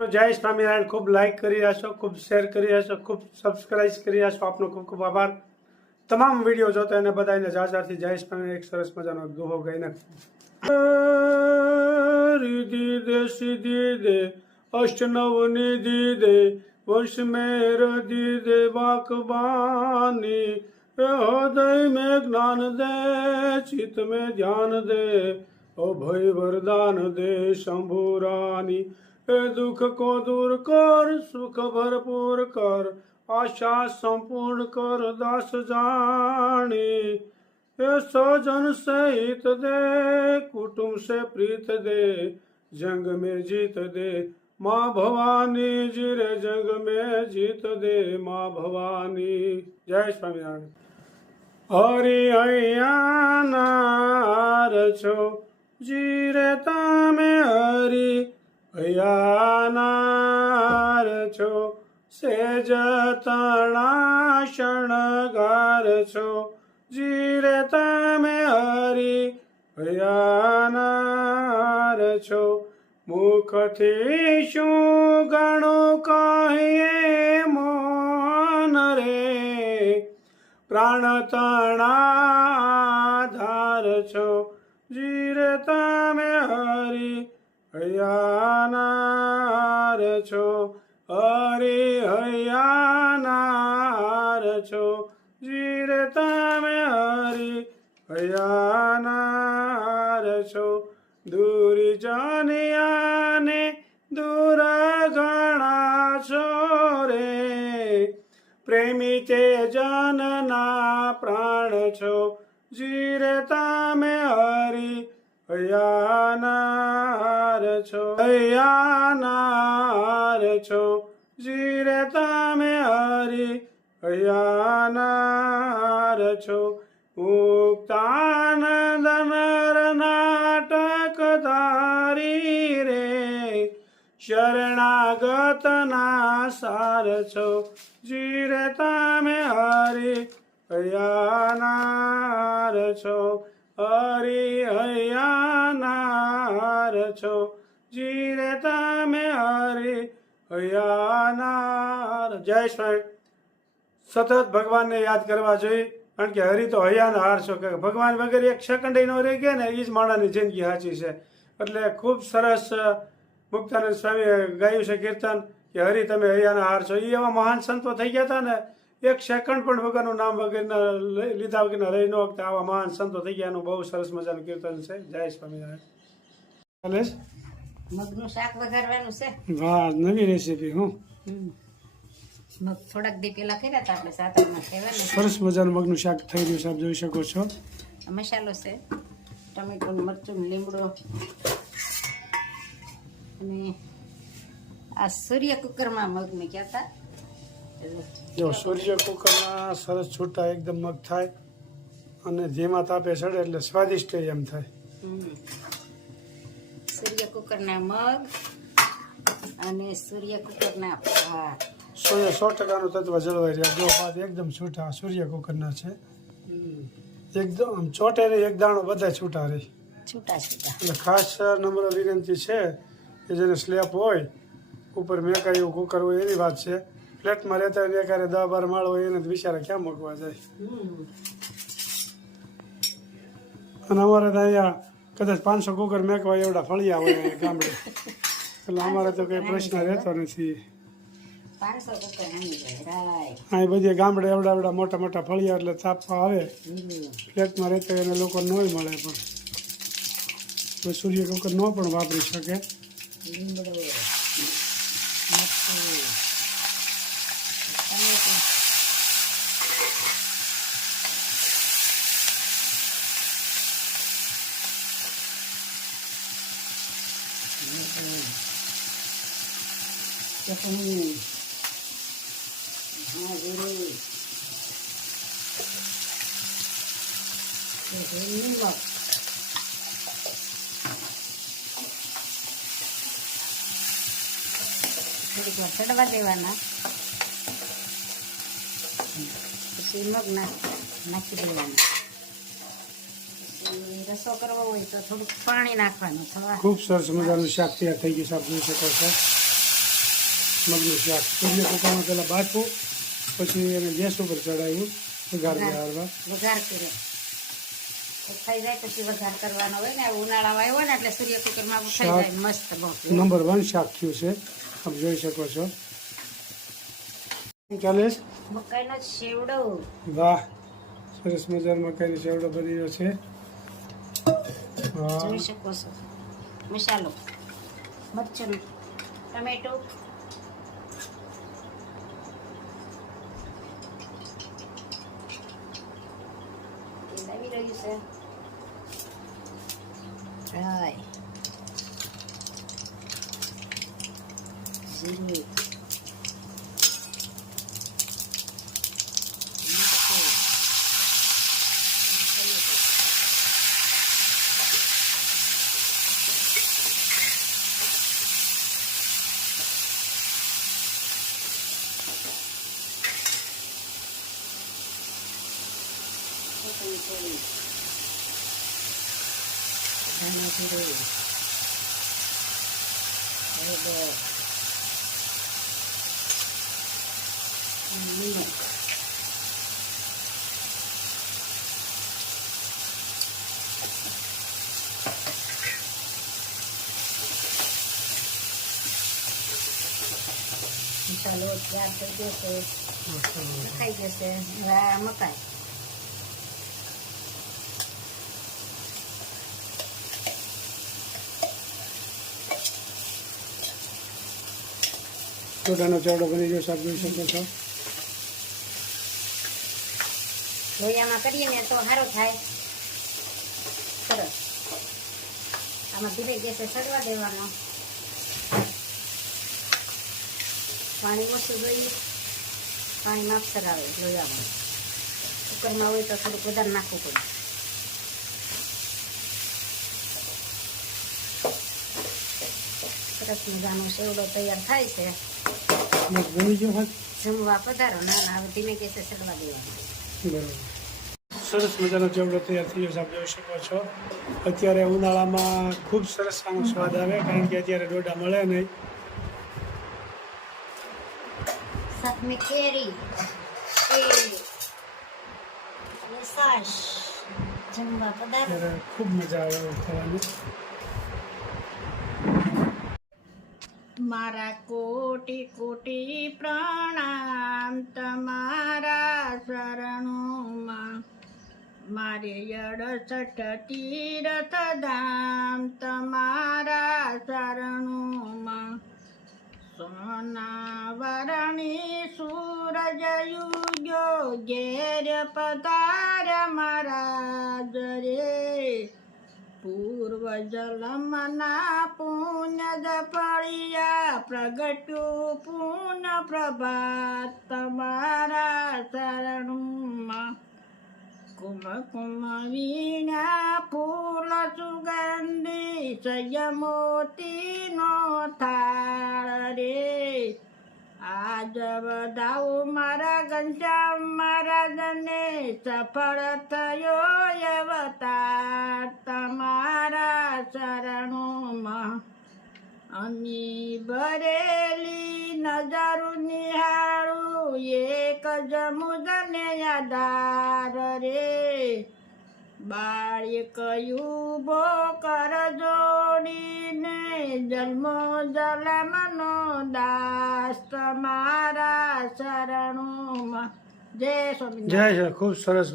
તો જય સ્વામિનારાયણ. ખૂબ લાઈક કરી રહ્યા છો, ખૂબ શેર કરી રહ્યા છો, ખૂબ સબસ્ક્રાઇબ કરી રહ્યા છો. આપનો ખૂબ ખૂબ આભાર. તમામ વિડીયો જોતા એને બધાને જાજાથી જય સ્વામિનારાયણ. એક સરસ મજાનો દોહો ગાઈ નાખો. રીધી દે સીધી દે અષ્ટનવ નિધિ દે વંશ મેર દે બાકબાની હૃદય में ज्ञान दे चित्त में ध्यान दे अभय वरदान दे शंभुरानी दुख को दूर कर सुख भरपूर कर आशा संपूर्ण कर दास जानी सजन से हित दे कुटुंब से प्रीत दे जंग में जीत दे माँ भवानी जिरे जंग में जीत दे माँ भवानी. जय स्वामीनारायण. हरि हयानार छो जीरे तामे हरि हयानार छो सेज तणा शणगार छो जीरे तामे हरि हयानार छो मुखथी शुं गणु कहिए मोहन रे प्राण तणाधार छो जीरे तामे हरि हयानार छो हरि हयानार छो जीरे तामे हरि हयानार छो दूरी जानियाने दूर घणा छो रे प्रेमी ते जनना प्राण छो जीरे तामे हरि हयानार छो हयानार छो जीरे तामे हरि हयानार छो मुक्तानंद नर नाटक धारी रे शरणागत ना सार छो जीरे तामे हरि हयानार छो हरि हयानार छो जीरे तामे हरि हयानार. जय स्वामी. સતત ભગવાનને યાદ કરવા જોઈએ, કારણ કે હરિ તો હયાના હાર છો કે ભગવાન વગર એક સેકન્ડ નો રહી ગયા ને એ જ માણસની જિંદગી સાચી છે. એટલે ખૂબ સરસ મુક્તાનંદ સ્વામીએ ગાયું છે કીર્તન કે હરિ તમે હૈયાના હાર છો. એ એવા મહાન સંતો થઈ ગયા હતા ને, એક સેકન્ડ પણ વગરનું નામ વગરના લીધા વગરના રહી ન વખતે આવા મહાન સંતો થઈ ગયા. એનું બહુ સરસ મજાનું કીર્તન છે. જય સ્વામિનારાયણ. મગનું શાક વઘારવાનું છે. વાહ, નવી રેસીપી. હું મગ થોડાક દી પેલા કર્યા હતા આપણે સાતરમાં ખાવાનું. સરસ મજાનું મગનું શાક થઈ રહ્યું છે, આપ જોઈ શકો છો. મસાલો છે ટમેટું, મરચું, લીમડો અને આ સૂર્ય કુકરમાં મગ મૂક્યા હતા. જો સૂર્ય કુકરમાં સરસ છૂટા એકદમ મગ થાય અને ધીમા તાપે ચડે એટલે સ્વાદિષ્ટ એમ થાય. સૂર્ય કુકરના મગ અને સૂર્ય કુકરના ભાત. 100% તત્વ જળવાઈ રહ્યા. જો ભાત એકદમ છૂટા સૂર્ય કુકરના છે, એકદમ આમ ચોટે નહીં, એક દાણો બધા છૂટા રહી. છૂટા છૂટા. એટલે ખાસ નમ્ર વિનંતી છે કે જેને સ્લેબ હોય ઉપર મેકાય એવું કુકર હોય એની વાત છે. ફ્લેટમાં રહેતા હોય એકારે 10-12 માળ હોય એને તો બિચારા ક્યાં મૂકવા જાય. અને અમારે તો અહીંયા કદાચ 500 કુકર મેકવા એવડા ફળિયા હોય ગામડે, એટલે અમારે તો કંઈ પ્રશ્ન રહેતો નથી. 500 કુકર આની જાય. આ બધી ગામડે એવડા એવડા મોટા મોટા ફળિયા એટલે તાપવા આવે. ફ્લેટમાં રહેતા એને લોકો નોય મળે, પણ સૂર્ય કુકર ન પણ વાપરી શકે. લીમડો, મરચું, ચટણી, જીરું, નિમક, થોડીક વાર ચડવા દેવાના, પછી મગ નાખી દેવાના. રસો કરવો હોય તો થોડુંક પાણી નાખવાનું. ખૂબ સરસ મજાનું શાક તૈયાર થઈ ગયું છે, આપ જોઈ શકો છો. મગનું શાક એટલે કુકરમાં પહેલાં બાફું પછી એને ગેસ ઉપર ચડાવ્યું વઘાર દેવા વઘાર કર્યો થઈ જાય પછી વઘાર કરવાનો હોય ને ઉનાળામાં આવ્યો ને એટલે સૂર્ય કુકરમાં થઈ જાય મસ્ત બહુ નંબર 1 શાક થયું છે આપ જોઈ શકો છો ચાલે મકાઈનો સેવડો વાહ સરસ મજાનો મકાઈનો સેવડો બની ગયો છે વાહ જોઈ શકો છો મસાલો મરચું ટમેટો આવી રહ્યું છે રાઈ જીરું મસાલો તૈયાર થઈ ગયો છે ખાઈ જશે હવે આ મકાઈ ટોટાનો ચાવડો બની ગયો સાહેબ જોઈ શકો છો લોયામાં કરીએ ને તો સારો થાય સરસ આમાં ધીરે ગેસે સડવા દેવાનો પાણી ઓછું જોઈએ પાણી માપસર આવે લોયામાં કુકરમાં હોય તો થોડુંક વધારે નાખવું પડે સરસ મજાનો સેવડો તૈયાર થાય છે બની ગયો હાથ જમવા પધારો ના ના હવે ધીમે ગેસે સડવા દેવાનો બરાબર સરસ મજાનો ચેવડો તૈયાર થઈ ગયો છે આપ જોઈ શકો છો અત્યારે ઉનાળામાં ખૂબ સરસ આનો સ્વાદ આવે કારણ કે અત્યારે ડોડા મળે નહીં સાથમાં કેરી અને છાશ જમવા પધારો ત્યારે ખૂબ મજા આવે એવું ખાવાની મારા કોટી કોટી પ્રણામ તમારા શરણોમાં મારે 68 તીર્થ ધામ તમારા શરણોમાં સોના વરણી સૂરજ યુગ્યો ઘેર પધાર મહારાજ રે પૂર્વ જલમના પુણ્ય જ ફળિયા પ્રગટ્યું પુનઃ પ્રભાત તમારા શરણમાં કુમકુમ વીણા ફૂલ સુગંધી સયમોતીનો થાળ રે આજ બધાઓ મારા ઘનશ્યામ મહારાજને સફળ થયો અવતાર તમારા શરણોમાં અમી ભરેલી નજરું નિહાળું એક જ મુદને આધાર રે બાળ્ય કયું બો કર જોડીને જન્મો જલમનો દાસ તમારા શરણોમાં જય સ્વામિનારાયણ જય જય ખૂબ સરસ